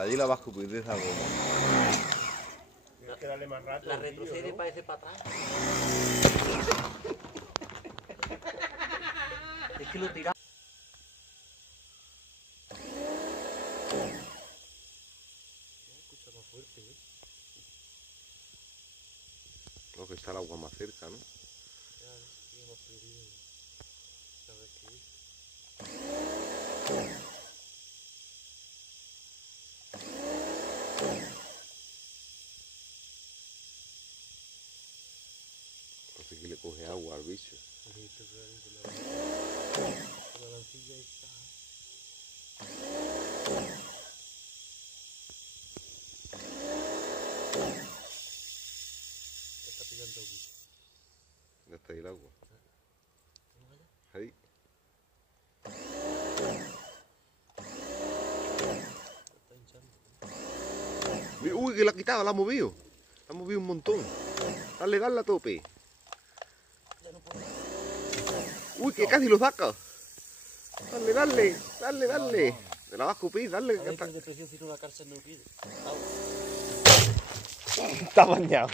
de allí la vas a escupir de esa goma. Tienes que darle más rato. La al vídeo, retrocede ¿no? para ese para atrás. Es que lo tira. Escucha más fuerte, ¿eh? No, que está el agua más cerca, ¿no? Ya, tío, hemos perdido. ¿Sabes qué? Así que le coge agua al bicho. La lancilla está. Está pillando aquí. Ya está ahí el agua. Ahí. Está hinchando. Uy, que la ha quitado, la ha movido. La ha movido un montón. Dale, dale a tope. Ya no puedo. Uy, que casi lo saca. Dale, dale, dale, dale. Te la vas a escupir, dale. A ver, que de presión si no la cárcel no quiere. Está bañado.